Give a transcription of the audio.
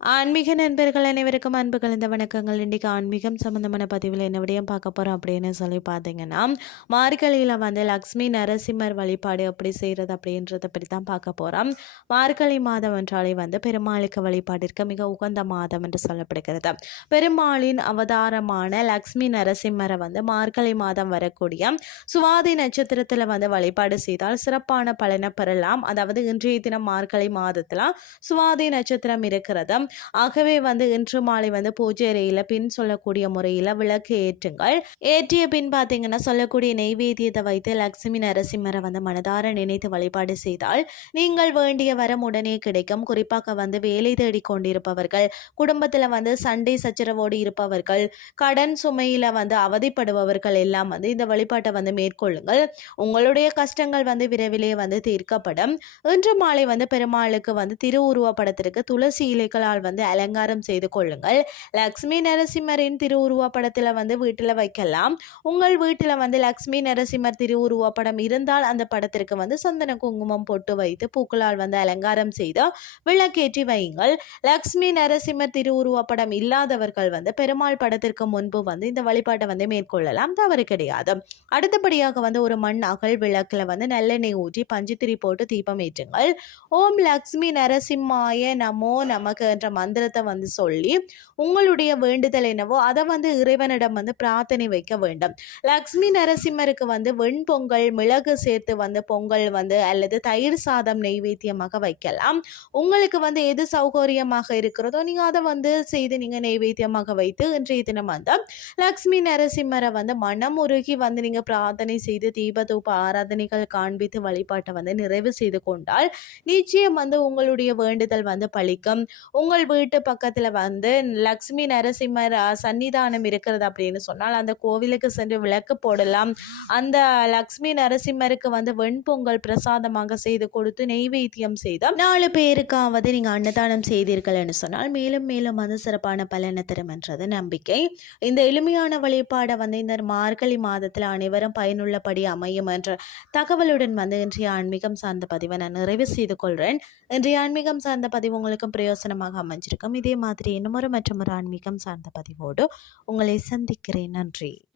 ஆன்மீக நண்பர்கள் அனைவருக்கும் அன்பு கலந்த வணக்கங்கள். இன்றைக்கு ஆன்மீகம் சம்மந்தமான பதிவில் என்ன விடயம் பார்க்க போகிறோம் அப்படின்னு சொல்லி பார்த்தீங்கன்னா மார்கழியில் வந்து லக்ஷ்மி நரசிம்மர் வழிபாடு எப்படி செய்கிறது அப்படின்றத பற்றி தான் பார்க்க போகிறோம் மார்கழி மாதம் என்றாலே வந்து பெருமாளுக்கு வழிபாடிற்கு மிக உகந்த மாதம் என்று சொல்லப்படுகிறது. பெருமாளின் அவதாரமான லக்ஷ்மி நரசிம்மரை வந்து மார்கழி மாதம் வரக்கூடிய சுவாதி நட்சத்திரத்தில் வந்து வழிபாடு செய்தால் சிறப்பான பலனை பெறலாம். அதாவது இன்றைய தினம் மார்கழி மாதத்தில் சுவாதி நட்சத்திரம் இருக்கிறது. ஆகவே வந்து இன்று மாலை வந்து பூஜை அறையில் பின் சொல்லக்கூடிய முறையில் விளக்கு ஏற்றுங்கள். ஏற்றிய பின் பார்த்தீங்கன்னா சொல்லக்கூடிய நெய்வேத்தியத்தை வைத்து லக்ஷ்மி நரசிம்மரை வந்து மனதார நினைத்து வழிபாடு செய்தால் நீங்கள் வேண்டிய வரம் உடனே கிடைக்கும். குறிப்பாக வந்து வேலை தேடி கொண்டிருப்பவர்கள் குடும்பத்தில் வந்து சண்டை சச்சரவோடு இருப்பவர்கள் கடன் சுமையில் வந்து அவதிப்படுபவர்கள் எல்லாம் வந்து இந்த வழிபாட்டை வந்து மேற்கொள்ளுங்கள். உங்களுடைய கஷ்டங்கள் வந்து விரைவிலே வந்து தீர்க்கப்படும். இன்று மாலை வந்து பெருமாளுக்கு வந்து திருவுருவ படத்திற்கு துளசி இலைகளால் நாள் வந்து அலங்காரம் செய்து கொள்ளுங்கள். லக்ஷ்மி நரசிம்மரின் திருவுருவ படத்தில் வந்து வீட்டில் வைக்கலாம். உங்கள் வீட்டில் வந்து லக்ஷ்மி நரசிம்மர் திருவுருவ படம் இருந்தால் அந்த படத்திற்கு வந்து சந்தன குங்குமம் போட்டு வைத்து பூக்களால் வந்து அலங்காரம் செய்து விளக்கேற்றி வையுங்கள். லக்ஷ்மி நரசிம்மர் திருவுருவ படம் இல்லாதவர்கள் வந்து பெருமாள் படத்திற்கு முன்பு வந்து இந்த வழிபாட்டை வந்து மேற்கொள்ளலாம். தவறு கிடையாது. அடுத்தபடியாக வந்து ஒரு மண் அகல் விளக்கில் வந்து நல்லெண்ணெய் ஊற்றி பஞ்சுத்திரி போட்டு தீபம் ஏற்றுங்கள். ஓம் லக்ஷ்மி நரசிம்மாய நமோ நமக்கு என்ற மந்திரத்தை வந்து சொல்லி உங்களுடைய வேண்டுதல் என்னவோ அதை வந்து இறைவனிடம் வந்து பிரார்த்தனை வைக்க வேண்டும். லக்ஷ்மி நரசிம்மருக்கு வந்து வெண்பொங்கல் மிளகு சேர்த்து வந்து பொங்கல் வந்து அல்லது தயிர் சாதம் நெய்வேத்தியமாக வைக்கலாம். உங்களுக்கு வந்து எது சௌகரியமாக இருக்கிறதோ நீங்கள் அதை வந்து செய்து நீங்கள் நெய்வேத்தியமாக வைத்து இன்றைய தினம் வந்து லக்ஷ்மி நரசிம்மரை வந்து மனம் உருகி வந்து நீங்கள் பிரார்த்தனை செய்து தீபதூப ஆராதனைகள் காண்பித்து வழிபாட்டை வந்து நிறைவு செய்து கொண்டால் நிச்சயம் வந்து உங்களுடைய வேண்டுதல் வந்து பழிக்கும் உங்கள் உங்கள் வீட்டு பக்கத்தில் வந்து லக்ஷ்மி நரசிம்மர் சன்னிதானம் இருக்கிறது அப்படின்னு சொன்னால் அந்த கோவிலுக்கு சென்று விளக்கு போடலாம். அந்த லக்ஷ்மி நரசிம்மருக்கு வந்து வெண்பொங்கல் பிரசாதமாக செய்து கொடுத்து நெய்வேத்தியம் செய்தால் நாலு பேருக்காவது நீங்கள் அன்னதானம் செய்தீர்கள் என்று சொன்னால் மேலும் மேலும் வந்து சிறப்பான பலனை தரும் என்றது நம்பிக்கை. இந்த எளிமையான வழிபாடை வந்து இந்த மார்கழி மாதத்தில் அனைவரும் பயனுள்ளபடி அமையும் என்ற தகவலுடன் வந்து இன்றைய ஆன்மீகம் சார்ந்த பதிவை நான் நிறைவு செய்து கொள்கிறேன் இன்றைய ஆன்மீகம் சார்ந்த பதிவு உங்களுக்கும் பிரயோசனமாக அமைஞ்சிருக்கும். இதே மாதிரி இன்னமொரு மற்றமொரு மற்றும் ஒரு ஆன்மீகம் சார்ந்த பதிவோடு உங்களை சந்திக்கிறேன். நன்றி.